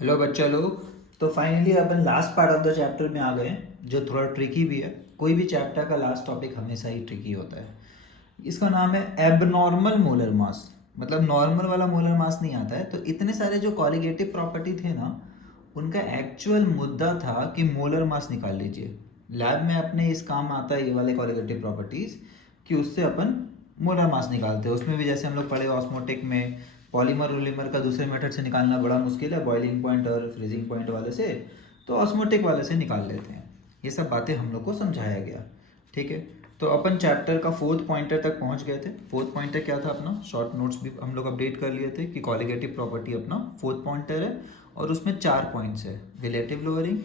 Hello बच्चा लोग। तो finally upon last part of the chapter में आ गए हैं, जो थोड़ा ट्रिकी भी है। कोई भी चैप्टर का लास्ट टॉपिक हमेशा ही ट्रिकी होता है। इसका नाम है एबनॉर्मल मोलर मास। मतलब नॉर्मल वाला मोलर मास नहीं आता है। तो इतने सारे जो कॉलिगेटिव प्रॉपर्टी थे ना, उनका एक्चुअल मुद्दा था कि मोलर मास निकाल लीजिए। लैब में अपने इस काम आता है ये वाले कॉलिगेटिव प्रॉपर्टीज़, कि उससे अपन मोलर मास निकालते हैं। उसमें भी जैसे हम लोग पढ़े ऑस्मोटिक में, पॉलीमर रोलीमर का दूसरे मेथड से निकालना बड़ा मुश्किल है, बॉइलिंग पॉइंट और फ्रीजिंग पॉइंट वाले से, तो ऑस्मोटिक वाले से निकाल लेते हैं। ये सब बातें हम लोग को समझाया गया। ठीक है, तो अपन चैप्टर का फोर्थ पॉइंटर तक पहुंच गए थे। फोर्थ पॉइंटर क्या था अपना, शॉर्ट नोट्स भी हम लोग अपडेट कर लिए थे कि कॉलिगेटिव प्रॉपर्टी अपना फोर्थ पॉइंटर है और उसमें 4 पॉइंट्स है: relative lowering,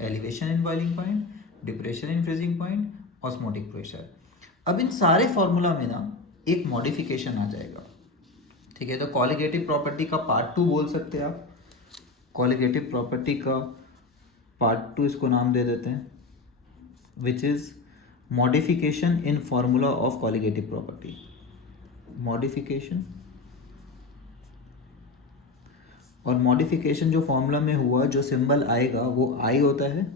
elevation in boiling point, depression in freezing point, osmotic pressure. अब इन सारे फॉर्मूला में ना एक मॉडिफिकेशन आ जाएगा। ठीक है, तो कॉलिगेटिव प्रॉपर्टी का पार्ट 2 बोल सकते हैं आप। कॉलिगेटिव प्रॉपर्टी का पार्ट 2 इसको नाम दे देते हैं, which is modification in formula of colligative property. Modification, और मॉडिफिकेशन जो फॉर्मूला में हुआ, जो सिंबल आएगा वो आई होता है,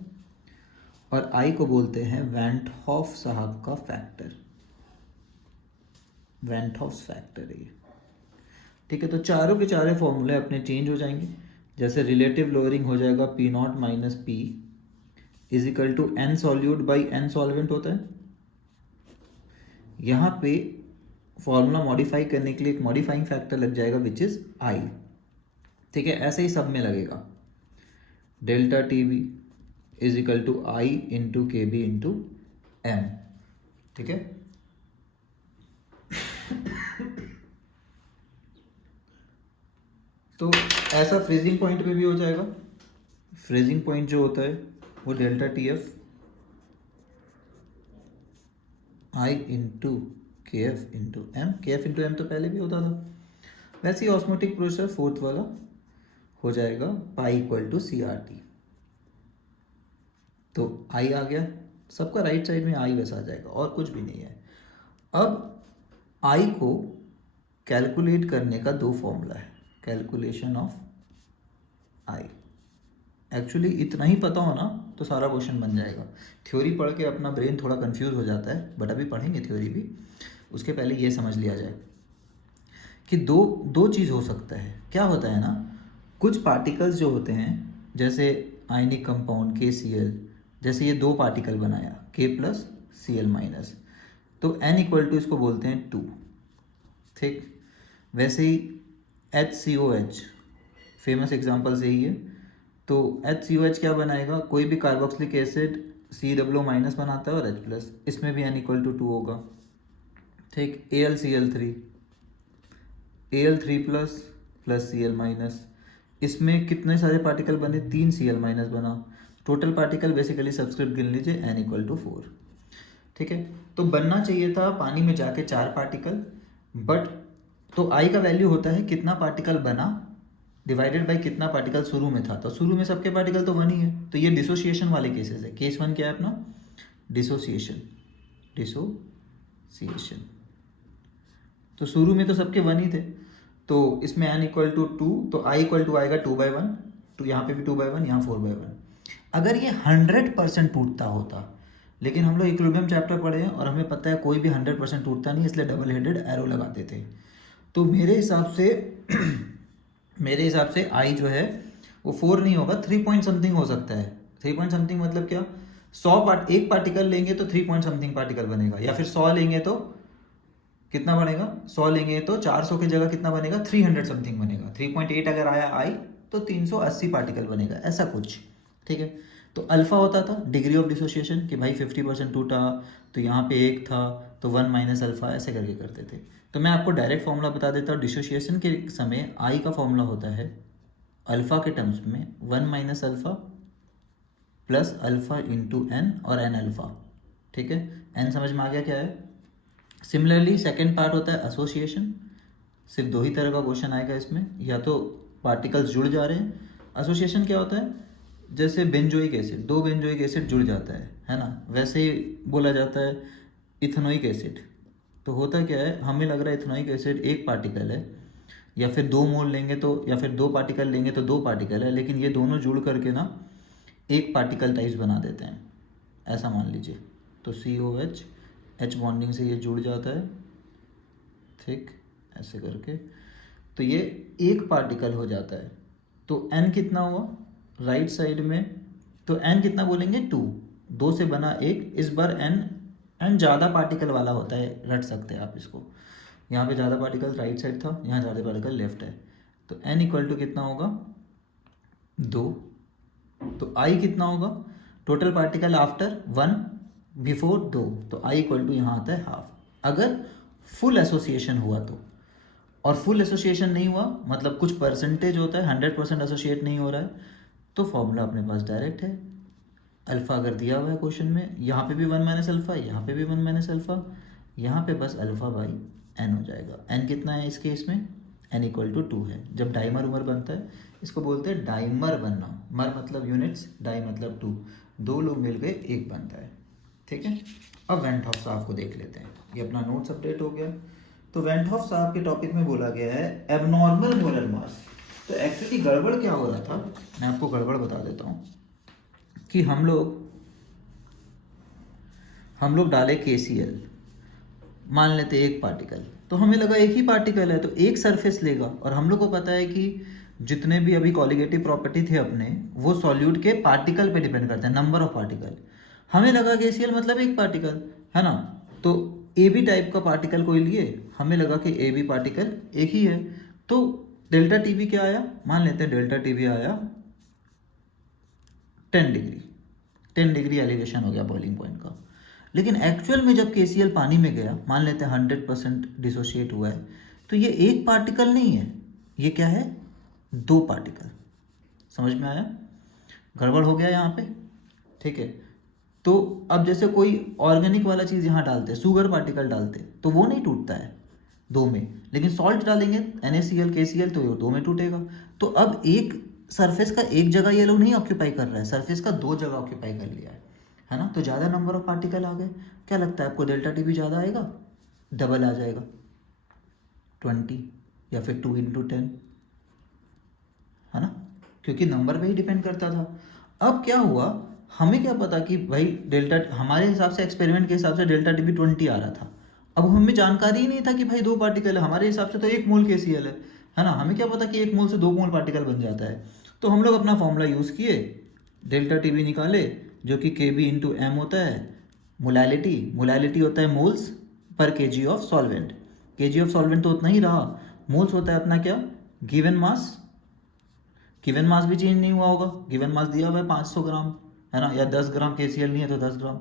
और आई को बोलते हैं वैन हॉफ साहब का फैक्टर। वैन हॉफ फैक्टर है ये। ठीक है, तो चारों के चारों फॉर्मूले अपने चेंज हो जाएंगे। जैसे रिलेटिव लोअरिंग हो जाएगा P nought minus P is equal to n solute by n solvent होता है। यहाँ पे फॉर्मूला मॉडिफाई करने के लिए एक मॉडिफाइंग फैक्टर लग जाएगा विच इज आई। ठीक है, ऐसे ही सब में लगेगा। Delta T B is equal to i into K B into M. ठीक है, तो ऐसा फ्रीजिंग पॉइंट पे भी हो जाएगा। फ्रीजिंग पॉइंट जो होता है वो delta T F I into K F into M. के एफ इंटू एम तो पहले भी होता था। वैसे ही ऑस्मोटिक प्रेशर फोर्थ वाला हो जाएगा pi equal to C R T. तो आई आ गया, सबका राइट साइड में आई वैसा आ जाएगा और कुछ भी नहीं है। अब आई को कैलकुलेट करने का 2 फॉर्मूला है। कैलकुलेशन ऑफ आई, एक्चुअली इतना ही पता हो ना तो सारा क्वेश्चन बन जाएगा। थ्योरी पढ़ के अपना ब्रेन थोड़ा कंफ्यूज हो जाता है, बट अभी पढ़ेंगे थ्योरी भी। उसके पहले ये समझ लिया जाए कि दो दो चीज़ हो सकता है। क्या होता है ना, कुछ पार्टिकल्स जो होते हैं, जैसे आयनिक कंपाउंड KCl, जैसे ये 2 पार्टिकल बनाया K प्लस Cl माइनस, तो N इक्वल टू इसको बोलते हैं 2। ठीक, वैसे ही HCOH फेमस एग्जाम्पल्स यही है। तो HCOH क्या बनाएगा, कोई भी कार्बोक्सिलिक एसिड COO माइनस बनाता है और H प्लस, इसमें भी N इक्वल टू 2 होगा। ठीक, AlCl3, Al3 plus plus Cl minus, इसमें कितने सारे पार्टिकल बने, 3 Cl माइनस बना। टोटल पार्टिकल बेसिकली सब्सक्रिप्ट गिन लीजिए, N इक्वल टू 4। ठीक है, तो बनना चाहिए था पानी में जाके 4 पार्टिकल, बट तो आई का वैल्यू होता है कितना पार्टिकल बना डिवाइडेड बाई कितना पार्टिकल शुरू में था। तो शुरू में सबके पार्टिकल तो 1 ही है, तो ये डिसोसिएशन वाले केसेस है। केस 1 क्या है अपना, डिसोसिएशन। डिसोसिएशन, तो शुरू में तो सबके 1 ही थे, तो इसमें n इक्वल टू 2, तो i इक्वल टू आएगा 2/1, तो यहाँ पे भी 2/1, यहाँ 4/1। अगर ये 100% टूटता होता, लेकिन हम लोग इक्विलिब्रियम चैप्टर पढ़े हैं और हमें पता है कोई भी 100% टूटता नहीं, इसलिए डबल हेडेड एरो लगाते थे। तो मेरे हिसाब से मेरे हिसाब से आई जो है वो 4 नहीं होगा, 3 पॉइंट समथिंग हो सकता है। 3 पॉइंट समथिंग मतलब क्या, 100 पार्टिकल लेंगे तो 3 पॉइंट समथिंग पार्टिकल बनेगा, या फिर 100 लेंगे तो कितना बनेगा, 100 लेंगे तो 400 की जगह कितना बनेगा, 300 समथिंग बनेगा। 3.8 अगर आया आई तो 380 पार्टिकल बनेगा, ऐसा कुछ। ठीक है, तो अल्फा होता था डिग्री ऑफ डिसोसिएशन, कि भाई 50% टूटा तो यहाँ पे 1 था तो 1 माइनस अल्फा, ऐसे करके करते थे। तो मैं आपको डायरेक्ट फॉर्मूला बता देता हूँ। डिसोसिएशन के समय आई का फॉर्मूला होता है अल्फा के टर्म्स में 1 minus alpha plus alpha into n और एन अल्फा। ठीक है, एन समझ में आ गया क्या है। सिमिलरली सेकेंड पार्ट होता है एसोसिएशन। सिर्फ 2 ही तरह का क्वेश्चन आएगा इसमें, या तो पार्टिकल्स जुड़ जा रहे हैं। एसोसिएशन क्या होता है, जैसे बेंजोइक एसिड, 2 बेंजोइक एसिड जुड़ जाता है ना, वैसे ही बोला जाता है इथेनोइक एसिड। तो होता क्या है, हमें लग रहा है इथेनोइक एसिड एक पार्टिकल है, या फिर 2 मोल लेंगे तो, या फिर 2 पार्टिकल लेंगे तो 2 पार्टिकल है, लेकिन ये दोनों जुड़ करके ना एक पार्टिकल टाइप्स बना देते हैं, ऐसा मान लीजिए। तो COH H बॉन्डिंग से ये जुड़ जाता है, ठीक, ऐसे करके, तो ये एक पार्टिकल हो जाता है। तो n कितना हुआ राइट साइड में, तो n कितना बोलेंगे 2, 2 से बना एक। इस बार n ज़्यादा पार्टिकल वाला होता है, रट सकते हैं आप इसको। यहाँ पे ज़्यादा पार्टिकल राइट साइड था, यहाँ ज़्यादा पार्टिकल लेफ्ट है, तो n इक्वल टू कितना होगा 2। तो I कितना होगा टोटल पार्टिकल आफ्टर 1 बिफोर 2, तो I इक्वल टू यहाँ आता है हाफ, अगर फुल एसोसिएशन हुआ तो। और फुल एसोसिएशन नहीं हुआ मतलब कुछ परसेंटेज होता है, 100% एसोसिएट नहीं हो रहा है, तो फॉर्मूला अपने पास डायरेक्ट है। अल्फ़ा अगर दिया हुआ है क्वेश्चन में, यहाँ पे भी 1 माइनस अल्फ़ा, यहाँ पे भी 1 माइनस अल्फ़ा, यहाँ पे बस अल्फ़ा बाई n हो जाएगा। n कितना है इस केस में, n इक्वल टू 2 है। जब डाइमर उमर बनता है, इसको बोलते हैं डाइमर बनना, मर मतलब यूनिट्स, डाई मतलब 2, 2 लोग मिल गए एक बनता है, ठीक है। अब वेंट हॉफ साहब को देख लेते हैं, ये अपना नोट्स अपडेट हो गया। तो वेंट हॉफ साहब के टॉपिक में बोला गया है एबनॉर्मल मोलर मास। तो एक्चुअली गड़बड़ क्या हो रहा था, मैं आपको गड़बड़ बता देता हूँ कि हम लोग डाले KCl, मान लेते एक पार्टिकल, तो हमें लगा एक ही पार्टिकल है तो एक सरफेस लेगा, और हम लोग को पता है कि जितने भी अभी कॉलिगेटिव प्रॉपर्टी थे अपने, वो सॉल्यूट के पार्टिकल पे डिपेंड करते हैं, नंबर ऑफ पार्टिकल। हमें लगा KCl मतलब एक पार्टिकल है ना, तो AB टाइप का पार्टिकल कोई लिए, हमें लगा कि AB पार्टिकल एक ही है। तो डेल्टा TB क्या आया, मान लेते हैं डेल्टा TB आया 10 डिग्री, 10 डिग्री एलिवेशन हो गया बॉइलिंग पॉइंट का। लेकिन एक्चुअल में जब KCl पानी में गया, मान लेते हैं 100% डिसोशिएट हुआ है, तो ये एक पार्टिकल नहीं है, ये क्या है 2 पार्टिकल। समझ में आया, गड़बड़ हो गया यहाँ पे, ठीक है। तो अब जैसे कोई ऑर्गेनिक वाला चीज़ यहाँ डालते, शुगर पार्टिकल डालते, तो वो नहीं टूटता है 2 में, लेकिन सॉल्ट डालेंगे NaCl KCl तो ये 2 में टूटेगा। तो अब एक सरफेस का एक जगह ये लोग नहीं ऑक्यूपाई कर रहा है, सरफेस का 2 जगह ऑक्यूपाई कर लिया है ना, तो ज़्यादा नंबर ऑफ पार्टिकल आ गए। क्या लगता है आपको डेल्टा TB ज़्यादा आएगा, डबल आ जाएगा 20 या फिर 2 इंटू 10, है ना, क्योंकि नंबर पे ही डिपेंड करता था। अब क्या हुआ, हमें क्या पता कि भाई डेल्टा, हमारे हिसाब से एक्सपेरिमेंट के हिसाब से डेल्टा TB 20 आ रहा था। अब हमें जानकारी ही नहीं था कि भाई 2 पार्टिकल है, हमारे हिसाब से तो 1 मोल KCl है ना, हमें क्या पता कि 1 मोल से 2 मोल पार्टिकल बन जाता है। तो हम लोग अपना फॉर्मूला यूज़ किए, डेल्टा TB निकाले, जो कि Kb इंटू एम होता है, मोलैलिटी होता है moles per kg of solvent, kg of solvent तो उतना ही रहा, मोल्स होता है अपना क्या गिवन मास, गिवन मास भी चेंज नहीं हुआ होगा, गिवन मास दिया हुआ है 500 ग्राम है ना, या 10 ग्राम KCl नहीं है तो 10 gram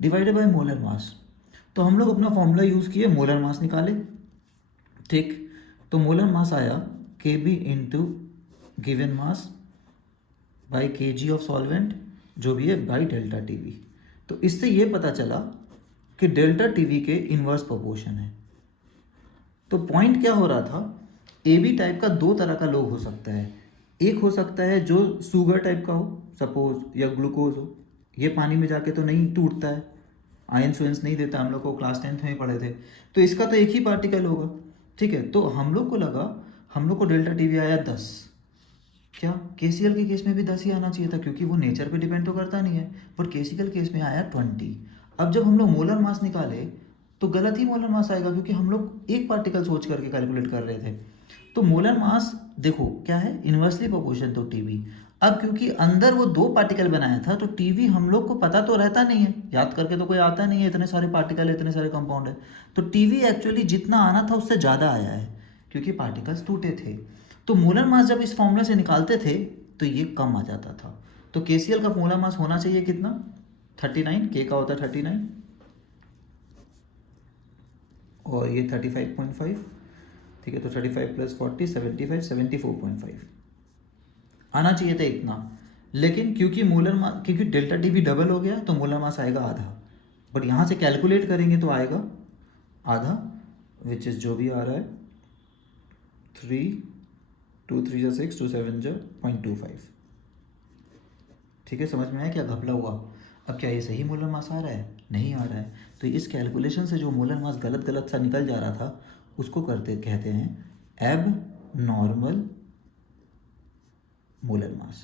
divided by molar mass. तो हम लोग अपना फॉर्मूला यूज़ किए, मोलर मास निकाले, ठीक। तो मोलर मास आया Kb into given mass by kg of solvent, जो भी है बाई डेल्टा TB। तो इससे ये पता चला कि डेल्टा TB के इन्वर्स प्रोपोर्शन है। तो पॉइंट क्या हो रहा था, AB टाइप का 2 तरह का लोग हो सकता है, एक हो सकता है जो शुगर टाइप का हो सपोज, या ग्लूकोज हो, ये पानी में जाके तो नहीं टूटता है, आयंस वेंस नहीं देता, हम लोग को क्लास 10th में पढ़े थे, तो इसका तो एक ही पार्टिकल होगा, ठीक है। तो हम लोग को लगा, हम लोग को डेल्टा TB आया 10, क्या KCl के केस में भी 10 ही आना चाहिए था, क्योंकि वो नेचर पे डिपेंड तो करता नहीं है, बट KCl केस में आया 20। अब जब हम लोग मोलर मास निकाले तो गलत ही मोलर मास आएगा, क्योंकि हम लोग एक पार्टिकल सोच करके कैलकुलेट कर रहे थे। तो मोलर मास देखो क्या है, इन्वर्सली प्रोपोर्शन तो TB। अब क्योंकि अंदर वो 2 पार्टिकल बनाया था, तो TB हम लोग को पता तो रहता नहीं है, याद करके तो कोई आता नहीं है, इतने सारे पार्टिकल है, इतने सारे कंपाउंड है, तो TB एक्चुअली जितना आना था उससे ज़्यादा आया है, क्योंकि पार्टिकल्स टूटे थे। तो मोलर मास जब इस फॉर्मूला से निकालते थे तो ये कम आ जाता था। तो KCl का मोलर मास होना चाहिए कितना, 39, K का होता है 39 और ये 35.5, ठीक है। तो 35 प्लस 40 75 74.5 आना चाहिए था इतना, लेकिन क्योंकि मोलर मास, क्योंकि डेल्टा TB डबल हो गया तो मोलर मास आएगा आधा, बट यहाँ से कैलकुलेट करेंगे तो आएगा आधा, विच इज़ जो भी आ रहा है 3 2 3 6 2 7 0.25, ठीक है। समझ में आया क्या घपला हुआ। अब क्या ये सही मोलर मास आ रहा है, नहीं आ रहा है, तो इस कैलकुलेशन से जो मोलर मास गलत सा निकल जा रहा था, उसको कहते हैं नॉर्मल मोलर मास।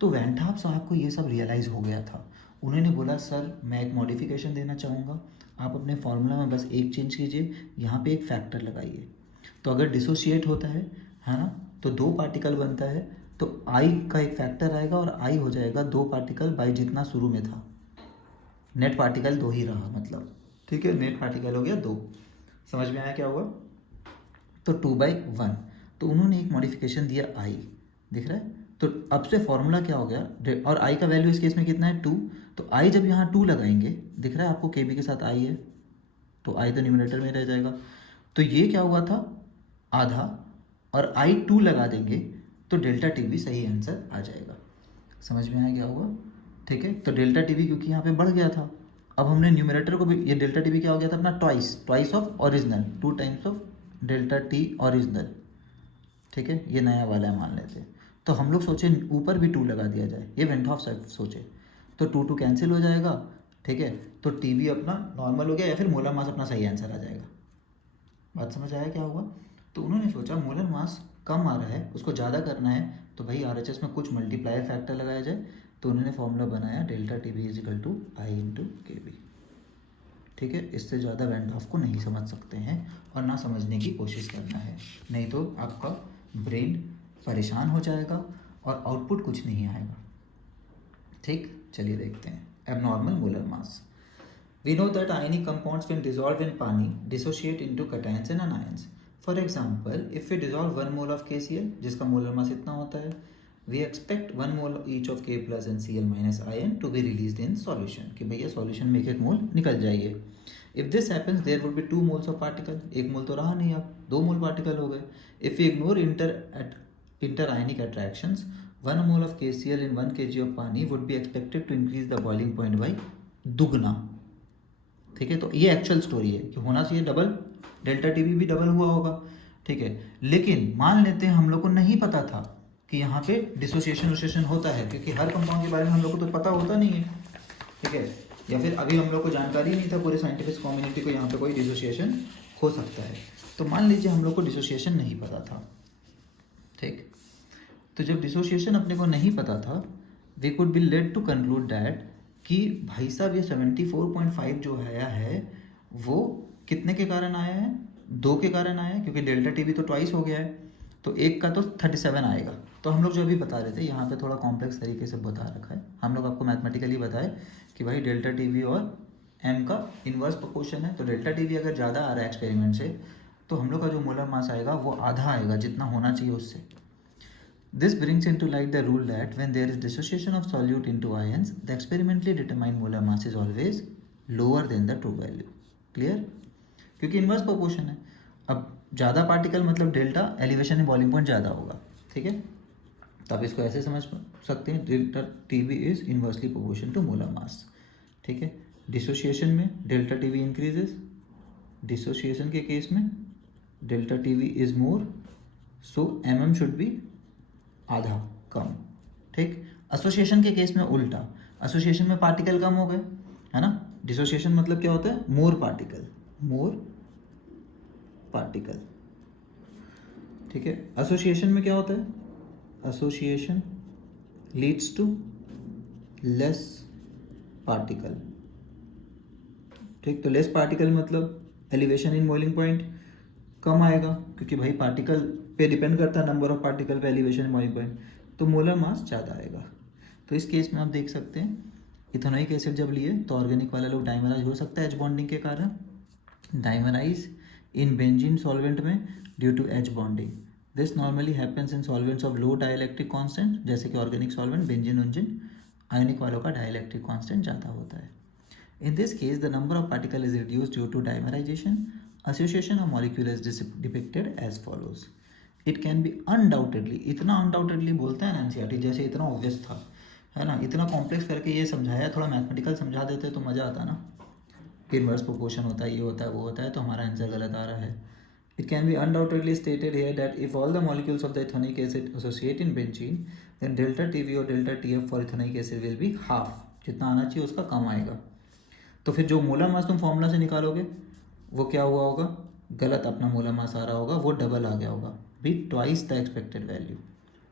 तो वैन ठाप साहब को ये सब रियलाइज़ हो गया था। उन्होंने बोला सर मैं एक मॉडिफिकेशन देना चाहूँगा, आप अपने फॉर्मूला में बस एक चेंज कीजिए, यहाँ पे एक फैक्टर लगाइए। तो अगर डिसोशिएट होता है ना, तो 2 पार्टिकल बनता है, तो आई का एक फैक्टर आएगा और आई हो जाएगा 2 पार्टिकल बाई जितना शुरू में था। नेट पार्टिकल 2 ही रहा मतलब, ठीक है, नेट पार्टिकल हो गया 2। समझ में आया क्या हुआ? तो 2/1। तो उन्होंने एक मॉडिफिकेशन दिया आई, दिख रहा है? तो अब से फॉर्मूला क्या हो गया, और आई का वैल्यू इस केस में कितना है 2। तो आई जब यहाँ 2 लगाएंगे, दिख रहा है आपको KB के साथ आई है, तो आई तो न्यूमरेटर में रह जाएगा। तो ये क्या हुआ था, आधा, और आई 2 लगा देंगे तो डेल्टा टीवी सही आंसर आ जाएगा। समझ में आया क्या हुआ? ठीक है, तो डेल्टा टीवी क्योंकि यहाँ पे बढ़ गया था, अब हमने न्यूमरेटर को भी, ये डेल्टा टीवी क्या हो गया था अपना, twice of original, 2 times of delta T original. ठीक है, ये नया वाला है मान लेते हैं। तो हम लोग सोचे ऊपर भी 2 लगा दिया जाए, ये वेंट ऑफ सोचे, तो 2 2 कैंसिल हो जाएगा। ठीक है, तो टीवी अपना नॉर्मल हो गया, या फिर मोलर मास अपना सही आंसर आ जाएगा। बात समझ आया क्या हुआ? तो उन्होंने सोचा मोलर मास कम आ रहा है, उसको ज़्यादा करना है, तो भाई RHS में कुछ मल्टीप्लायर फैक्टर लगाया जाए। तो उन्होंने फॉर्मूला बनाया delta TB is equal to i into KB। ठीक है, इससे ज़्यादा वैन डॉफ को नहीं समझ सकते हैं और ना समझने की कोशिश करना है, नहीं तो आपका ब्रेन परेशान हो जाएगा और आउटपुट कुछ नहीं आएगा। ठीक, चलिए देखते हैं abnormal molar mass. We know that ionic compounds when dissolved in pani dissociate into cations and anions. For example, if we dissolve 1 mole of KCl, जिसका मोलर मास इतना होता है, we expect 1 mole each of K plus and Cl minus ion to be released in solution, कि भैया solution में एक मोल निकल जाइए। If this happens, there would be 2 moles of particle, एक मोल तो रहा नहीं, अब 2 मोल पार्टिकल हो गए। If we ignore interionic attractions, 1 mole of KCl in 1 kg of pani would be expected to increase the boiling point by दुगना। ठीक है, तो ये एक्चुअल स्टोरी है कि होना चाहिए डबल, डेल्टा टीवी भी डबल हुआ होगा। ठीक है, लेकिन मान लेते हैं हम लोग को नहीं पता था कि यहाँ पे डिसोसिएशन होता है, क्योंकि हर कंपाउंड के बारे में हम लोग को तो पता होता नहीं है। ठीक है, या फिर अभी हम लोग को जानकारी नहीं था पूरे साइंटिफिक कम्युनिटी को यहाँ पे कोई डिसोसिएशन हो सकता है। तो मान लीजिए हम लोग को डिसोसिएशन नहीं पता था। ठीक, तो जब डिसोसिएशन अपने को नहीं पता था, we could be led to conclude that कि भाई साहब ये 74.5 जो आया है वो कितने के कारण आया है, 2 के कारण आया है, क्योंकि डेल्टा टीवी तो ट्वाइस हो गया है, तो एक का तो 37 आएगा। तो हम लोग जो अभी बता रहे थे यहाँ पे थोड़ा कॉम्प्लेक्स तरीके से बता रखा है, हम लोग आपको मैथमेटिकली बताए कि भाई डेल्टा टीवी और M का इन्वर्स प्रोपोर्शन है, तो डेल्टा टीवी अगर ज़्यादा आ रहा है एक्सपेरिमेंट से, तो हम लोग का जो मोलर मास आएगा वो आधा आएगा जितना होना चाहिए उससे। This brings into light the rule that when there is dissociation of solute into ions, the experimentally determined molar mass is always lower than the true value. Clear? क्योंकि इन्वर्स प्रोपोर्शन है, अब ज़्यादा पार्टिकल मतलब delta elevation में boiling point ज़्यादा होगा। ठीक है, तो आप इसको ऐसे समझ सकते हैं, delta TB is inversely proportion to molar mass. ठीक है, डिसोसिएशन में डेल्टा टीवी इंक्रीजेस, डिसोसिएशन के केस में delta TB is more, so MM should be आधा कम। ठीक, एसोसिएशन के केस में उल्टा, एसोसिएशन में पार्टिकल कम हो गए, है ना। डिसोसिएशन मतलब क्या होता है, मोर पार्टिकल। ठीक है, एसोसिएशन में क्या होता है, association leads to less particle. ठीक, तो लेस पार्टिकल मतलब एलिवेशन इन बॉइलिंग पॉइंट कम आएगा, क्योंकि भाई पार्टिकल पे डिपेंड करता है, नंबर ऑफ पार्टिकल पे एलिवेशन बॉइलिंग पॉइंट, तो मोलर मास ज़्यादा आएगा। तो इस केस में आप देख सकते हैं इथेनोइक एसिड जब लिए तो ऑर्गेनिक वाला लोग डाइमराइज हो सकता है एच बॉन्डिंग के कारण, डाइमराइज इन बेंजीन सॉल्वेंट में due to H bonding. This normally happens in solvents of low dielectric constant, जैसे कि ऑर्गेनिक सॉल्वेंट बेंजीन उंजिन, आयोनिक वालों का डाइलेक्ट्रिक कांस्टेंट ज़्यादा होता है। In this case, the number of particles is reduced due to dimerization. Association of molecule is depicted as follows. It can be undoubtedly, इतना undoubtedly बोलते हैं ना NCERT, जैसे इतना ऑब्वियस था, है ना, इतना कॉम्प्लेक्स करके ये समझाया, थोड़ा मैथमेटिकल समझा देते तो मज़ा आता ना, कि इन्वर्स प्रोपोर्शन होता है, ये होता है, वो होता है, तो हमारा आंसर गलत आ रहा है। It can be undoubtedly stated here that if all the molecules of the ethanoic acid associate in benzene, then delta TV और delta TF for ethanoic acid will be half, जितना आना चाहिए उसका कम आएगा। तो फिर जो मोलर मास तुम फॉर्मूला से निकालोगे वो क्या हुआ होगा, गलत अपना मोलर मास आ रहा होगा, वो डबल आ गया होगा, be twice the expected value.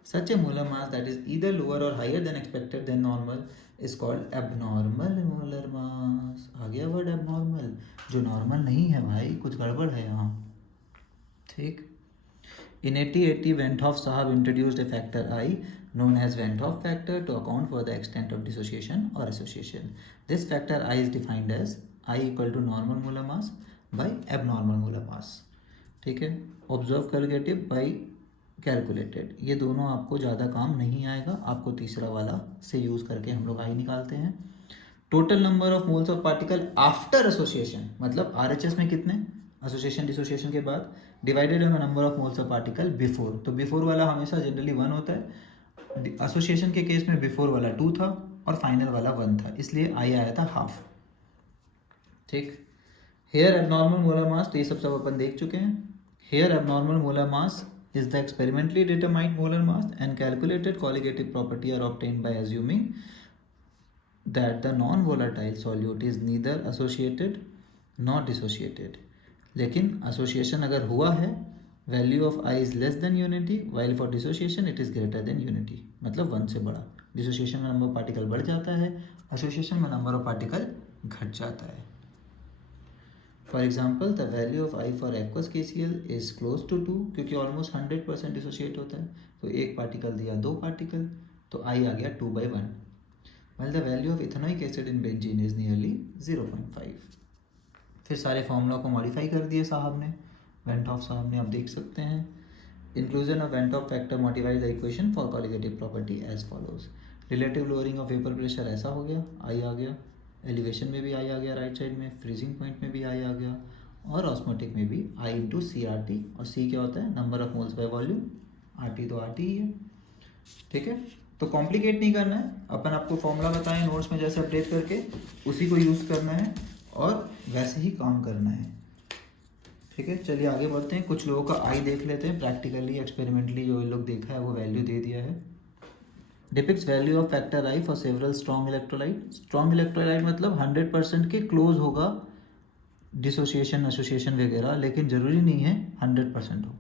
Such a molar mass that is either lower or higher than expected than normal is called abnormal molar mass. आ गया वर्ड एबनॉर्मल, जो नॉर्मल नहीं है भाई, कुछ गड़बड़ है यहाँ। ठीक। In 1880, Van 't Hoff Sahab introduced a factor I known as Van 't Hoff factor to account for the extent of dissociation or association. This factor I is defined as I equal to normal molar mass by abnormal molar mass. ठीक है। Observe calculative by calculated, ये दोनों आपको ज़्यादा काम नहीं आएगा, आपको तीसरा वाला से यूज़ करके हम लोग आई निकालते हैं। Total number of moles of particle after association, मतलब आरएचएस में कितने, एसोसिएशन डिसोसिएशन के बाद, divided by number of moles of particle before. तो बिफोर वाला हमेशा जनरली 1 होता है, एसोसिएशन के केस में बिफोर वाला 2 था और फाइनल वाला 1 था, इसलिए आई आया था हाफ। ठीक। हेयर एबनॉर्मल मोलर मास, तो ये सब अपन देख चुके हैं। Here abnormal molar mass is the experimentally determined molar mass and calculated colligative property are obtained by assuming that the non-volatile solute is neither associated nor dissociated। लेकिन association अगर हुआ है, value of I is less than unity, while for dissociation it is greater than unity, मतलब 1 से बड़ा। dissociation में number of particle बढ़ जाता है, association में number of particle घट जाता है। For example, the value of I for aqueous KCl is close to 2, क्योंकि almost 100% dissociate होता है, तो एक पार्टिकल दिया 2 पार्टिकल, तो I आ गया 2/1, while the value of ethanoic acid in benzene is nearly 0.5। फिर सारे फॉर्मूला को मॉडिफाई कर दिए साहब ने, वैन टॉफ साहब ने, आप देख सकते हैं। Inclusion of van't Hoff factor modified the equation for colligative property as follows. Relative lowering of vapour pressure ऐसा हो गया, आई आ गया, एलिवेशन में भी आई आ गया राइट साइड में, फ्रीजिंग पॉइंट में भी आई आ गया, और ऑस्मोटिक में भी आई इंटू सी आर टी, और सी क्या होता है, number of moles by volume, are T तो आर टी ही है। ठीक है, तो कॉम्प्लिकेट नहीं करना है, अपन आपको फॉर्मूला बताएं नोट्स में जैसे अपडेट करके उसी को यूज़ करना है और वैसे ही काम करना है। ठीक है, चलिए आगे बढ़ते हैं। कुछ लोगों का आई देख लेते हैं, प्रैक्टिकली एक्सपेरिमेंटली जो लोग देखा है वो वैल्यू दे दिया है। Depicts value of factor I for several strong electrolyte. Strong electrolyte मतलब 100% के क्लोज होगा डिसोसिएशन एसोसिएशन वगैरह, लेकिन ज़रूरी नहीं है 100% हो।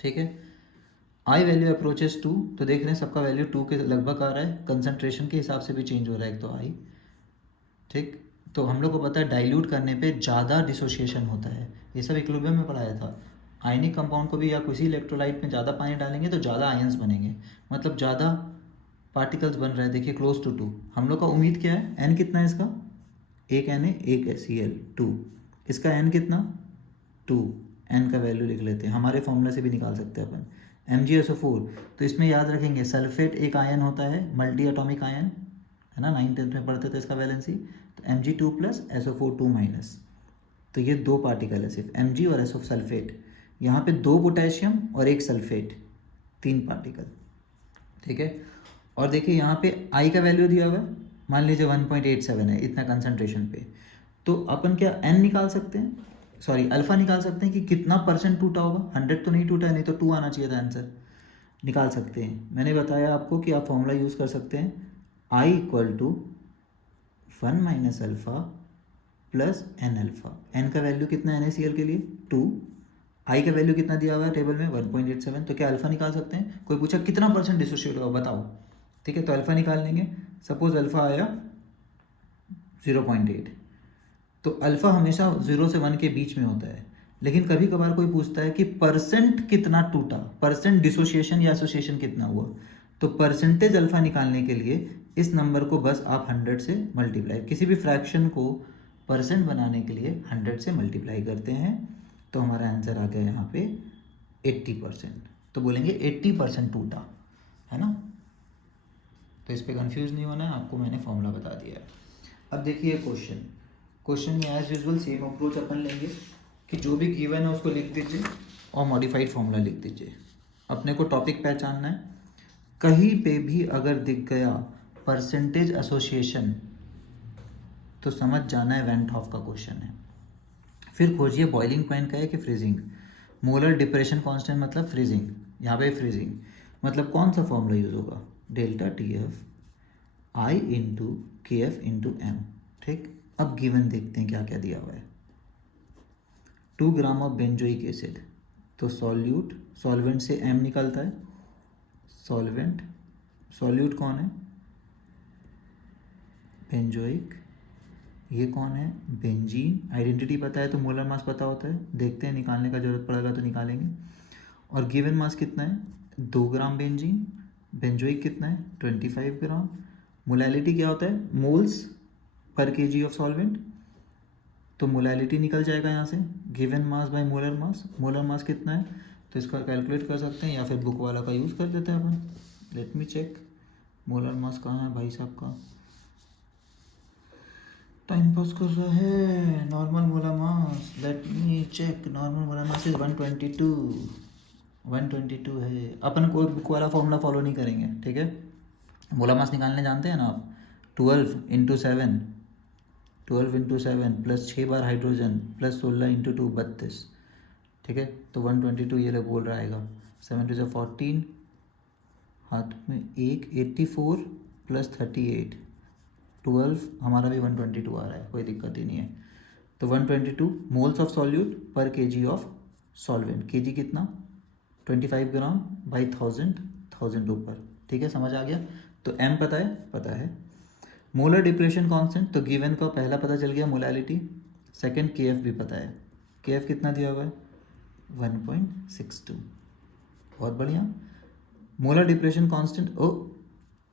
ठीक है, आई वैल्यू अप्रोचेस 2, तो देख रहे हैं सबका वैल्यू 2 के लगभग आ रहा है, कंसंट्रेशन के हिसाब से भी चेंज हो रहा है एक तो आई। ठीक, तो हम लोग को पता है डाइल्यूट करने पे ज़्यादा डिसोसिएशन होता है, ये सब इक्विलिब्रियम में पढ़ाया था। आयनिक कंपाउंड को भी या किसी इलेक्ट्रोलाइट में ज़्यादा पानी डालेंगे तो ज़्यादा आयंस बनेंगे, मतलब ज़्यादा पार्टिकल्स बन रहे हैं। देखिए क्लोज टू 2, हम लोग का उम्मीद क्या है, एन कितना है इसका, एक एन है, एक Cl 2, इसका एन कितना 2, एन का वैल्यू लिख लेते हैं, हमारे फॉर्मूला से भी निकाल सकते हैं अपन, MgSO4। तो इसमें याद रखेंगे सल्फेट एक आयन होता है, मल्टी एटॉमिक आयन है ना, 9th-10th में पढ़ते थे इसका वैलेंसी, तो Mg2 + SO4 2-, तो ये 2 पार्टिकल है सिर्फ, Mg और SO सल्फेट, यहाँ पे 2 पोटेशियम और 1 सल्फेट, 3 पार्टिकल। ठीक है, और देखिए यहाँ पे I का वैल्यू दिया हुआ है, मान लीजिए 1.87 है इतना कंसंट्रेशन पे, तो अपन क्या N निकाल सकते हैं, सॉरी अल्फ़ा निकाल सकते हैं कि कितना % टूटा होगा। 100 तो नहीं टूटा है, नहीं तो 2 आना चाहिए था आंसर, निकाल सकते हैं। मैंने बताया आपको कि आप फॉर्मूला यूज़ कर सकते हैं, I = 1 - alpha + n alpha. n का वैल्यू कितना है NaCl के लिए 2, I का वैल्यू कितना दिया हुआ है टेबल में 1.87, तो क्या अल्फ़ा निकाल सकते हैं। कोई पूछा कितना % डिसोशिएट होगा बताओ, ठीक है, तो अल्फ़ा निकाल लेंगे। सपोज अल्फ़ा आया 0.8, तो अल्फ़ा हमेशा 0 से 1 के बीच में होता है, लेकिन कभी कभार कोई पूछता है कि % कितना टूटा, % डिसोसिएशन या एसोसिएशन कितना हुआ, तो परसेंटेज अल्फ़ा निकालने के लिए इस नंबर को बस आप 100 से मल्टीप्लाई, किसी भी फ्रैक्शन को % बनाने के लिए 100 से मल्टीप्लाई करते हैं, तो हमारा आंसर आ गया यहाँ पे 80%। तो बोलेंगे 80% टूटा है ना, तो इस पर कंफ्यूज नहीं होना है, आपको मैंने फॉर्मूला बता दिया है। अब देखिए क्वेश्चन में एज यूजुअल सेम अप्रोच अपन लेंगे कि जो भी गिवन है उसको लिख दीजिए और मॉडिफाइड फॉर्मूला लिख दीजिए। अपने को टॉपिक पहचानना है, कहीं पे भी अगर दिख गया परसेंटेज एसोसिएशन तो समझ जाना है वैन 't हॉफ का क्वेश्चन है। फिर खोजिए बॉइलिंग पॉइंट का है कि फ्रीजिंग, मोलर डिप्रेशन कांस्टेंट मतलब फ्रीजिंग, यहाँ पे फ्रीजिंग मतलब कौन सा फॉर्मूला यूज़ होगा, ΔTF I × KF × M। ठीक, अब गिवन देखते हैं क्या क्या दिया हुआ है। 2 ग्राम ऑफ बेंजोइक एसिड, तो सॉल्वेंट से M निकलता है, सॉल्यूट कौन है, बेंजोइक, ये कौन है, बेंजीन। आइडेंटिटी पता है तो मोलर मास पता होता है, देखते हैं निकालने का जरूरत पड़ेगा तो निकालेंगे। और गिवन मास कितना है, 2 ग्राम बेंजीन, बेंजोइक कितना है 25 ग्राम। मोलैलिटी क्या होता है, moles per KG of solvent, तो मोलैलिटी निकल जाएगा यहाँ से, given mass by molar mass कितना है, तो इसका कैलकुलेट कर सकते हैं या फिर बुक वाला का यूज़ कर देते हैं अपन। Let me check molar mass कहाँ है भाई साहब का, टाइम पास कर रहा है। Normal molar mass, let me check, normal molar mass is 122 है। अपन कोई बुक वाला फॉर्मूला फॉलो नहीं करेंगे, ठीक है। मोलर मास निकालने जानते हैं ना आप, 12 × 7 प्लस 6 बार हाइड्रोजन प्लस 16 × 2 32, ठीक है। तो 122 ये लोग बोल रहा आएगा, 7 × 14, हाथ में 1, 84 प्लस 38, 12, हमारा भी 122 आ रहा है, कोई दिक्कत ही नहीं है। तो 122 मोल्स ऑफ सॉल्यूट पर केजी ऑफ सॉल्वेंट, केजी कितना 25 ग्राम बाई 1000 ऊपर, ठीक है, समझ आ गया। तो M पता है। मोलर डिप्रेशन कांस्टेंट, तो गिवन का पहला पता चल गया मोलैलिटी, सेकंड KF भी पता है, KF कितना दिया हुआ है 1.62, बहुत बढ़िया। मोलर डिप्रेशन कांस्टेंट, ओ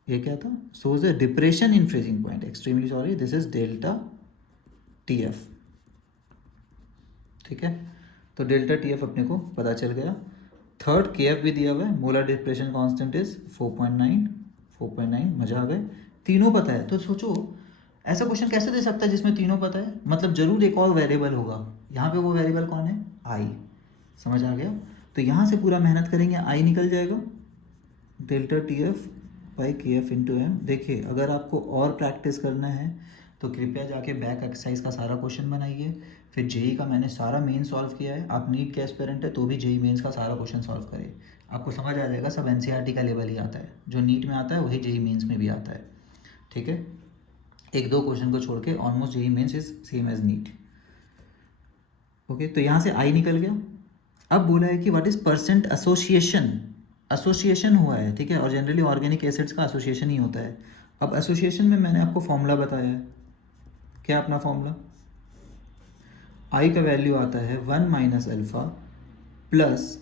ये क्या था, shows a depression in freezing point, extremely sorry, this is delta TF, ठीक है। तो डेल्टा TF अपने को पता चल गया। थर्ड KF भी दिया हुआ है, मोलर डिप्रेशन कांस्टेंट इज 4.9, मजा आ गए, तीनों पता है। तो सोचो ऐसा क्वेश्चन कैसे दे सकता है जिसमें तीनों पता है, मतलब जरूर एक और वेरिएबल होगा, यहाँ पे वो वेरिएबल कौन है, I, समझ आ गया। तो यहाँ से पूरा मेहनत करेंगे, I निकल जाएगा, delta TF by KF into M। देखिए अगर आपको और प्रैक्टिस करना है तो कृपया जाके बैक एक्सरसाइज का सारा क्वेश्चन बनाइए, फिर जेई का मैंने सारा मेन सॉल्व किया है। आप नीट के एस्पिरेंट है तो भी जेई मेंस का सारा क्वेश्चन सॉल्व करें, आपको समझ आ जाएगा। सब एनसीईआरटी का लेवल ही आता है, जो नीट में आता है वही जेई मेंस में भी आता है, ठीक है। 1-2 क्वेश्चन को छोड़ के almost JEE Mains is same as NEET, okay. तो यहाँ से आई निकल गया। अब बोला है कि व्हाट इज परसेंट एसोसिएशन हुआ है, ठीक है, और जनरली ऑर्गेनिक एसिड्स का एसोसिएशन ही होता है। अब एसोसिएशन में मैंने आपको फॉर्मूला बताया है, क्या अपना फॉर्मूला, आई का वैल्यू आता है 1 minus alpha plus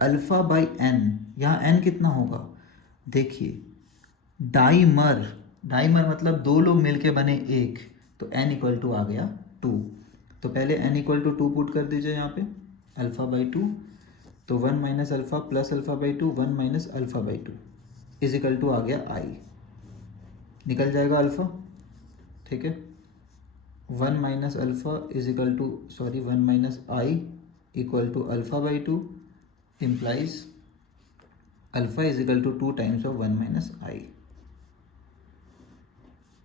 alpha by n. यहाँ एन कितना होगा, देखिए डाइमर मतलब 2 लोग मिलके बने एक, तो एन इक्वल टू आ गया 2। तो पहले एन इक्वल टू 2 पुट कर दीजिए यहाँ पे, अल्फ़ा बाई 2, तो 1 minus alpha plus alpha by 2, 1 minus alpha by 2 is equal to आ गया आई, निकल जाएगा अल्फ़ा, ठीक है। 1 minus alpha is equal to 1 minus i equal to alpha by 2 implies alpha is equal to 2 times of 1 minus i.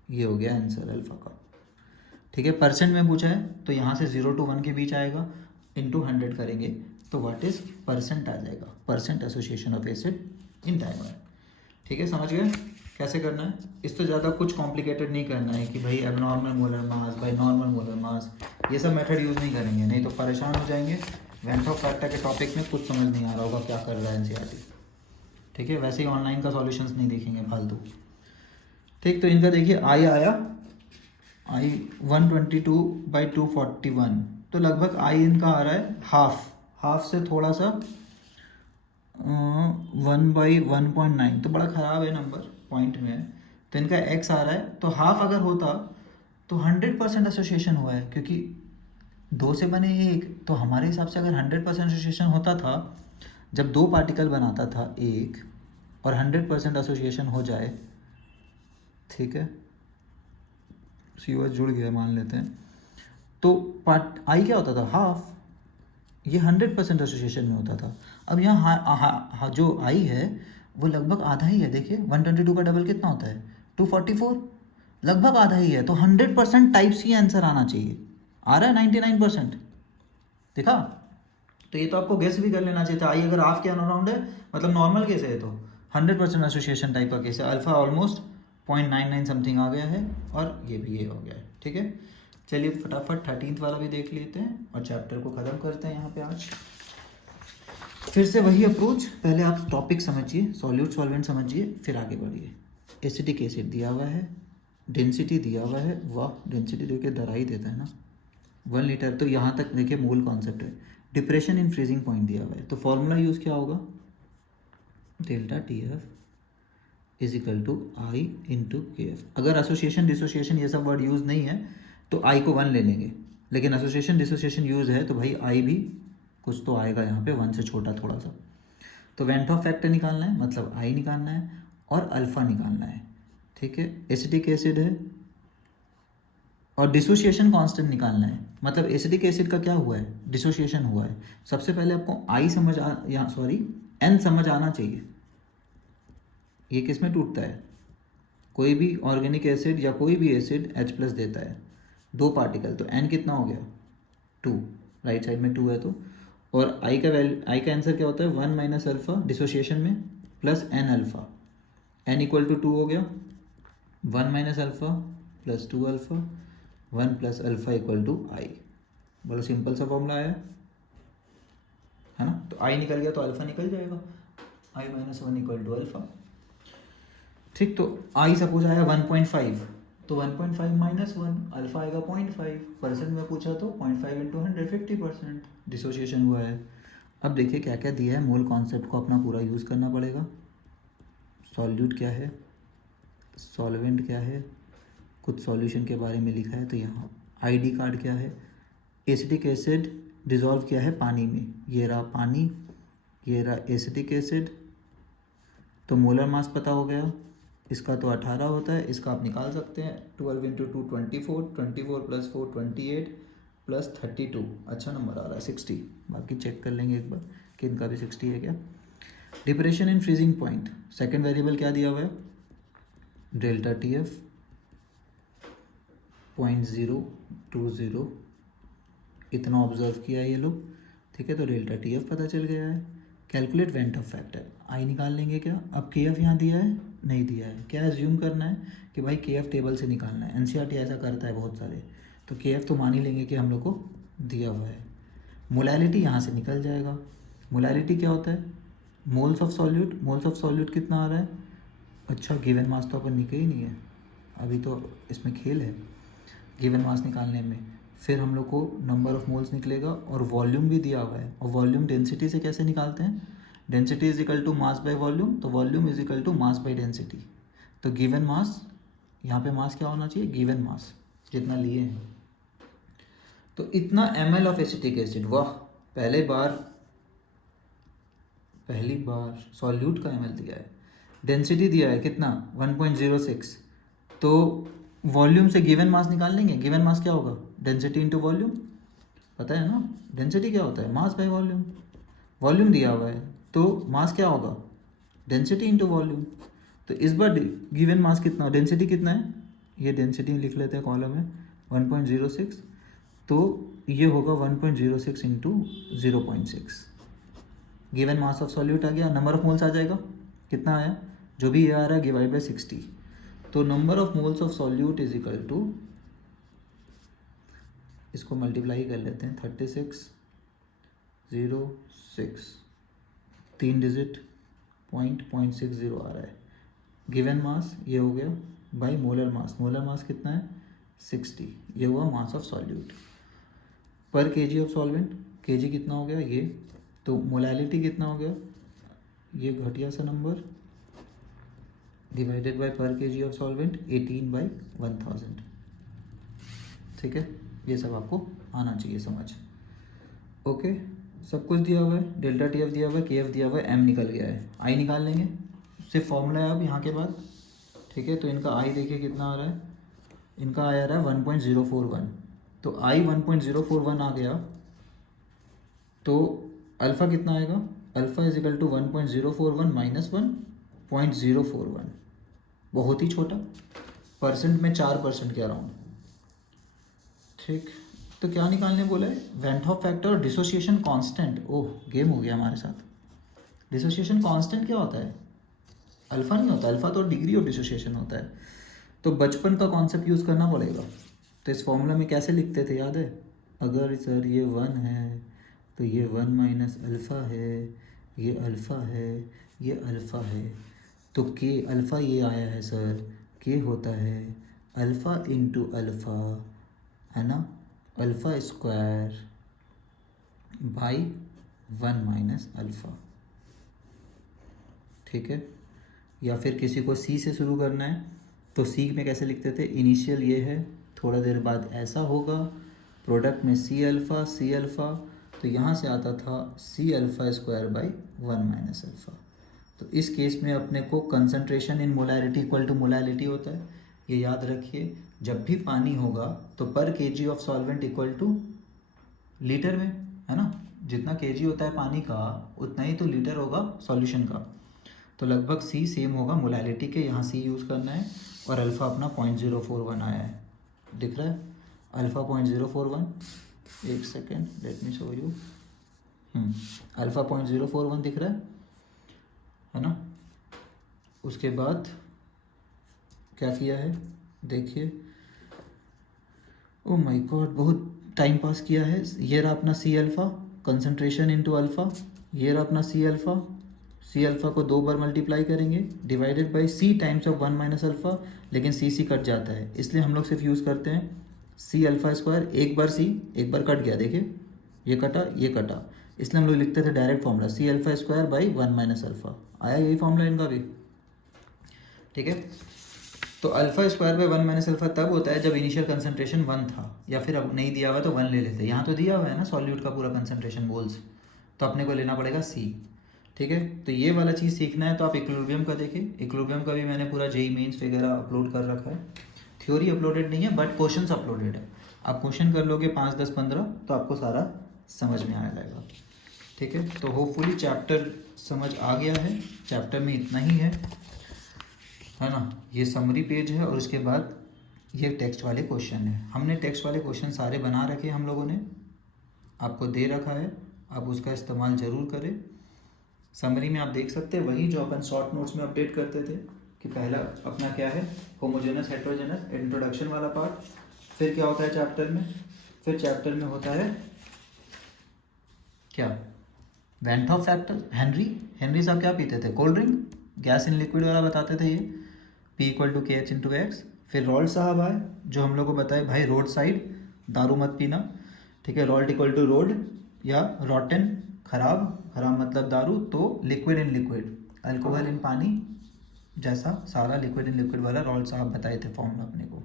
ये हो गया answer alpha का, ठीक है। परसेंट में पूछा है तो यहाँ से 0 to 1 के बीच आएगा, इंटू 100 करेंगे तो व्हाट इज परसेंट आ जाएगा, percent association of acid in dimer, ठीक है। समझ गए कैसे करना है, इस तो ज़्यादा कुछ कॉम्प्लिकेटेड नहीं करना है कि भाई abnormal molar mass by normal molar मास, ये सब मेथड यूज़ नहीं करेंगे, नहीं तो परेशान हो जाएंगे। वेंट ऑफ फैक्टर के टॉपिक में कुछ समझ नहीं आ रहा होगा क्या कर रहा है एनसीईआरटी, ठीक है। वैसे ही ऑनलाइन का सॉल्यूशंस नहीं देखेंगे फालतू, ठीक। तो इनका देखिए आई आया, आई 122/241, तो लगभग आई इनका आ रहा है हाफ से थोड़ा सा 1/1.9, तो बड़ा ख़राब है नंबर पॉइंट में है। तो इनका एक्स आ रहा है, तो हाफ अगर होता तो 100% एसोसिएशन हुआ है, क्योंकि 2 से बने एक, तो हमारे हिसाब से अगर 100% एसोसिएशन होता था, जब 2 पार्टिकल बनाता था एक और 100% एसोसिएशन हो जाए, ठीक है, COH जुड़ गया मान लेते हैं, तो पार्ट आई क्या होता था हाफ, ये 100% एसोसिएशन में होता था। अब यहाँ जो आई है वो लगभग आधा ही है, देखिए 122 का डबल कितना होता है 244, लगभग आधा ही है, तो 100% टाइप सी आंसर आना चाहिए, आ रहा है 99%, देखा। तो ये तो आपको गेस भी कर लेना चाहिए था, आई अगर हाफ के अराउंड है मतलब नॉर्मल केस है, तो 100% एसोसिएशन टाइप का केस है। अल्फा ऑलमोस्ट 0.99 समथिंग आ गया है, और ये भी ये हो गया है, ठीक है। चलिए फटाफट 13th वाला भी देख लेते हैं और चैप्टर को ख़त्म करते हैं यहाँ पे आज। फिर से वही अप्रोच, पहले आप टॉपिक समझिए, सॉल्यूट सॉल्वेंट समझिए, फिर आगे बढ़िए। एसिटिक एसिड दिया हुआ है, डेंसिटी दिया हुआ है, वाह डेंसिटी देखिए डरा ही देता है ना, 1 लीटर। तो यहाँ तक देखिए मोल कॉन्सेप्ट है। डिप्रेशन इन फ्रीजिंग पॉइंट दिया हुआ है, तो फॉर्मूला यूज़ क्या होगा, delta T F is equal to i into K F. अगर एसोसिएशन डिसोसिएशन ये सब वर्ड यूज़ नहीं है तो आई को 1 ले लेंगे, लेकिन एसोसिएशन डिसोसिएशन यूज़ है तो भाई आई भी कुछ तो आएगा यहाँ पे 1 से छोटा थोड़ा सा। तो वेंट ऑफ फैक्टर निकालना है, मतलब आई निकालना है और अल्फ़ा निकालना है, ठीक है। एसिटिक एसिड है और डिसोसिएशन कांस्टेंट निकालना है, मतलब एसिटिक एसिड का क्या हुआ है, डिसोसिएशन हुआ है। सबसे पहले आपको आई समझ एन समझ आना चाहिए। ये किस में टूटता है, कोई भी ऑर्गेनिक एसिड या कोई भी एसिड H+ देता है, 2 पार्टिकल, तो एन कितना हो गया 2, राइट साइड में 2 है तो। और आई का आंसर क्या होता है 1 माइनस अल्फ़ा डिसोसिएशन में plus n alpha, n equal to 2 हो गया, 1 minus alpha plus 2 alpha, 1 plus alpha equal to i. बड़ा सिंपल सा फॉर्मूला आया है ना। तो आई निकल गया तो अल्फ़ा निकल जाएगा, आई माइनस 1 इक्वल टू अल्फ़ा, ठीक। तो आई सपोज आया 1.5, तो 1.5 माइनस 1 अल्फ़ा आएगा 0.5, परसेंट में पूछा तो 0.5 इंटू 100 50% डिसोसिएशन हुआ है। अब देखिए क्या क्या दिया है, मोल कॉन्सेप्ट को अपना पूरा यूज़ करना पड़ेगा। सॉल्यूट क्या है, सॉल्वेंट क्या है, कुछ सॉल्यूशन के बारे में लिखा है तो यहाँ आईडी कार्ड क्या है, एसिटिक एसिड डिज़ोल्व किया है पानी में, ये रहा पानी, ये रहा एसिटिक एसिड। तो मोलर मास पता हो गया, इसका तो 18 होता है, इसका आप निकाल सकते हैं 12 इंटू 2 24, 24 प्लस 4 28 प्लस 32, अच्छा नंबर आ रहा है 60। बाकी चेक कर लेंगे एक बार कि इनका भी 60 है क्या। Depression in freezing point, second variable क्या दिया हुआ है, डेल्टा टी एफ 0.020, इतना ऑब्जर्व किया है ये लोग, ठीक है। तो डेल्टा टी एफ पता चल गया है। कैलकुलेट वेंट ऑफ फैक्टर, आई निकाल लेंगे क्या। अब के एफ यहाँ दिया है, नहीं दिया है, क्या एज्यूम करना है कि भाई के एफ टेबल से निकालना है, एनसीईआरटी ऐसा करता है बहुत सारे, तो के एफ तो मान ही लेंगे कि हम लोग को दिया हुआ है। मोलैलिटी यहाँ से निकल जाएगा, मोलैलिटी क्या होता है, moles of solute, moles of solute कितना आ रहा है, अच्छा गिवन मास तो अपन निकल ही नहीं है, अभी तो इसमें खेल है गिवन मास निकालने में। फिर हम लोग को नंबर ऑफ मोल्स निकलेगा और वॉल्यूम भी दिया हुआ है, और वॉल्यूम डेंसिटी से कैसे निकालते हैं, density is equal to mass by volume, तो volume is equal to mass by density. तो गिवन मास, यहाँ पे मास क्या होना चाहिए, गिवन मास जितना लिए हैं। तो इतना ml ऑफ एसिटिक एसिड, वाह पहली बार सॉल्यूट का ml दिया है। डेंसिटी दिया है कितना 1.06, तो वॉल्यूम से गिवन मास निकाल लेंगे। गिवन मास क्या होगा, डेंसिटी इंटू वॉल्यूम, पता है ना डेंसिटी क्या होता है, मास बाय वॉल्यूम। वॉल्यूम दिया हुआ है तो मास क्या होगा, डेंसिटी इंटू वॉल्यूम। तो इस बार गिवन मास कितना, डेंसिटी कितना है, ये डेंसिटी लिख लेते हैं कॉलम में 1.06, तो ये होगा 1.06 into 0.6। Given mass of solute आ गया, नंबर ऑफ मोल्स आ जाएगा, कितना आया, जो भी ये आ रहा है डिवाइड बाय 60। तो number of moles of solute is equal to, इसको मल्टीप्लाई कर लेते हैं 36.06, 3 डिजिट 0.60 आ रहा है। गिवन मास ये हो गया by molar mass, molar mass कितना है 60, ये हुआ मास ऑफ सॉल्यूट। पर केजी ऑफ सॉल्वेंट, केजी कितना हो गया ये, तो मोलैलिटी कितना हो गया, ये घटिया सा नंबर डिवाइडेड बाय पर केजी ऑफ सॉल्वेंट 18/1000, ठीक है। ये सब आपको आना चाहिए समझ, ओके। सब कुछ दिया हुआ है, डेल्टा टी एफ दिया हुआ है, के एफ दिया हुआ है, एम निकल गया है, आई निकाल लेंगे, सिर्फ फॉर्मूला है अब यहाँ के बाद, ठीक है। तो इनका आई देखिए कितना आ रहा है, इनका आया रहा है 1.041, तो आई 1.041 आ गया, तो अल्फ़ा कितना आएगा, alpha is equal to 1.041 minus 1.041, बहुत ही छोटा, परसेंट में 4% के अराउंड, ठीक। तो क्या निकालने बोला है, वेंट ऑफ फैक्टर और डिसोसिएशन कांस्टेंट। ओह गेम हो गया हमारे साथ। डिसोसिएशन कांस्टेंट क्या होता है, अल्फ़ा नहीं होता, अल्फ़ा तो डिग्री ऑफ डिसोसिएशन होता है। तो बचपन का कॉन्सेप्ट यूज़ करना पड़ेगा, तो इस फॉर्मूला में कैसे लिखते थे याद है? अगर सर ये 1 है तो ये 1 माइनस अल्फ़ा है, ये अल्फ़ा है, ये अल्फ़ा है, तो के अल्फ़ा ये आया है सर, के होता है अल्फ़ा इंटू अल्फ़ा, है ना, alpha square by 1 minus alpha. ठीक है, या फिर किसी को सी से शुरू करना है तो सी में कैसे लिखते थे? इनिशियल ये है, थोड़ा देर बाद ऐसा होगा, प्रोडक्ट में सी अल्फ़ा, तो यहाँ से आता था C alpha square by 1 minus alpha. तो इस केस में अपने को concentration in molarity equal to molality होता है, ये याद रखिए। जब भी पानी होगा तो पर KG of solvent equal two litre में, है ना, जितना केजी होता है पानी का उतना ही तो लीटर होगा सॉल्यूशन का। तो लगभग सी सेम होगा मोलैलिटी के, यहाँ सी यूज़ करना है, और अल्फ़ा अपना 0.041 आया है, दिख रहा है अल्फ़ा 0.041, एक second let me show you, alpha 0.041 दिख रहा है ना। उसके बाद क्या किया है देखिए, ओ माय गॉड बहुत टाइम पास किया है। ये रहा अपना C alpha, concentration into alpha, ये रहा अपना सी अल्फ़ा को 2 बार मल्टीप्लाई करेंगे divided by C times of 1 minus alpha, लेकिन सी कट जाता है इसलिए हम लोग सिर्फ यूज़ करते हैं सी अल्फ़ा स्क्वायर, एक बार सी एक बार कट गया, देखिए ये कटा, इसलिए हम लोग लिखते थे direct formula C alpha square by 1 minus alpha, आया यही फॉर्मूला इनका भी। ठीक है, तो alpha square by 1 minus alpha तब होता है जब इनिशियल कंसंट्रेशन 1 था, या फिर अब नहीं दिया हुआ तो 1 ले लेते, यहाँ तो दिया हुआ है ना सॉल्यूट का पूरा कंसंट्रेशन मोल्स, तो अपने को लेना पड़ेगा सी। ठीक है, तो ये वाला चीज़ सीखना है तो आप इक्विलिब्रियम का देखिए, इक्विलिब्रियम का भी मैंने पूरा जेई मेंस वगैरह अपलोड कर रखा है, थ्योरी अपलोडेड नहीं है बट क्वेश्चंस अपलोडेड है, आप क्वेश्चन कर लोगे 5, 10, 15 तो आपको सारा समझ में आ जाएगा। ठीक है, तो होपफुली चैप्टर समझ आ गया है, चैप्टर में इतना ही है ना। ये समरी पेज है और उसके बाद ये टेक्स्ट वाले क्वेश्चन है, हमने टेक्स्ट वाले क्वेश्चन सारे बना रखे हम लोगों ने, आपको दे रखा है, आप उसका इस्तेमाल ज़रूर करें। समरी में आप देख सकते हैं वही जो अपन शॉर्ट नोट्स में अपडेट करते थे कि पहला अपना क्या है होमोजेनस हेट्रोजेनस इंट्रोडक्शन वाला पार्ट, फिर क्या होता है चैप्टर में, फिर चैप्टर में होता है क्या वेन होफ फैक्टर, हेनरी साहब क्या पीते थे, cold drink, gas in liquid वाला बताते थे ये, P equal to KH into x. फिर रॉल्ट साहब आए जो हम लोग को बताए भाई रोड साइड दारू मत पीना, ठीक है, रॉल्ट इक्वल टू रोड या रॉटन खराब मतलब दारू, तो लिक्विड इन लिक्विड अल्कोहल इन पानी जैसा सारा लिक्विड इन लिक्विड वाला रॉल्ट साहब बताए थे फॉर्मूला अपने को।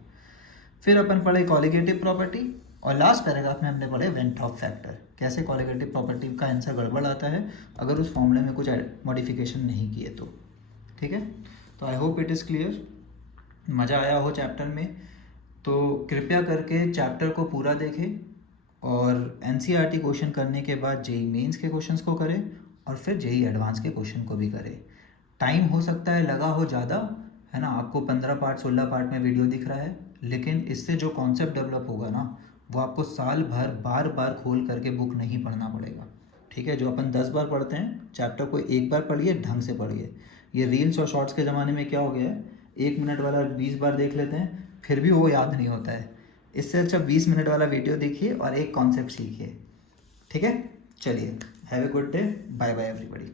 फिर अपन पढ़े कॉलिगेटिव प्रॉपर्टी और लास्ट पैराग्राफ में हमने पढ़े वेंट ऑफ फैक्टर, कैसे कॉलिगेटिव प्रॉपर्टी का आंसर गड़बड़ आता है अगर उस फॉर्मूले में कुछ मॉडिफिकेशन नहीं किए तो। ठीक है, तो I hope it is clear, मज़ा आया हो चैप्टर में तो कृपया करके चैप्टर को पूरा देखें और एनसीईआरटी क्वेश्चन करने के बाद जेई मेंस के क्वेश्चंस को करें और फिर जेई एडवांस के क्वेश्चन को भी करें। टाइम हो सकता है लगा हो ज़्यादा, है ना, आपको 15 पार्ट 16 पार्ट में वीडियो दिख रहा है, लेकिन इससे जो कॉन्सेप्ट डेवलप होगा ना वो आपको साल भर बार बार खोल करके बुक नहीं पढ़ना पड़ेगा। ठीक है, जो अपन 10 बार पढ़ते हैं चैप्टर को एक बार पढ़िए, ढंग से पढ़िए। ये रील्स और शॉर्ट्स के ज़माने में क्या हो गया है, 1 मिनट वाला 20 बार देख लेते हैं फिर भी वो याद नहीं होता है, इससे अच्छा 20 मिनट वाला वीडियो देखिए और एक कॉन्सेप्ट सीखिए। ठीक है, चलिए, have a good day, bye bye everybody.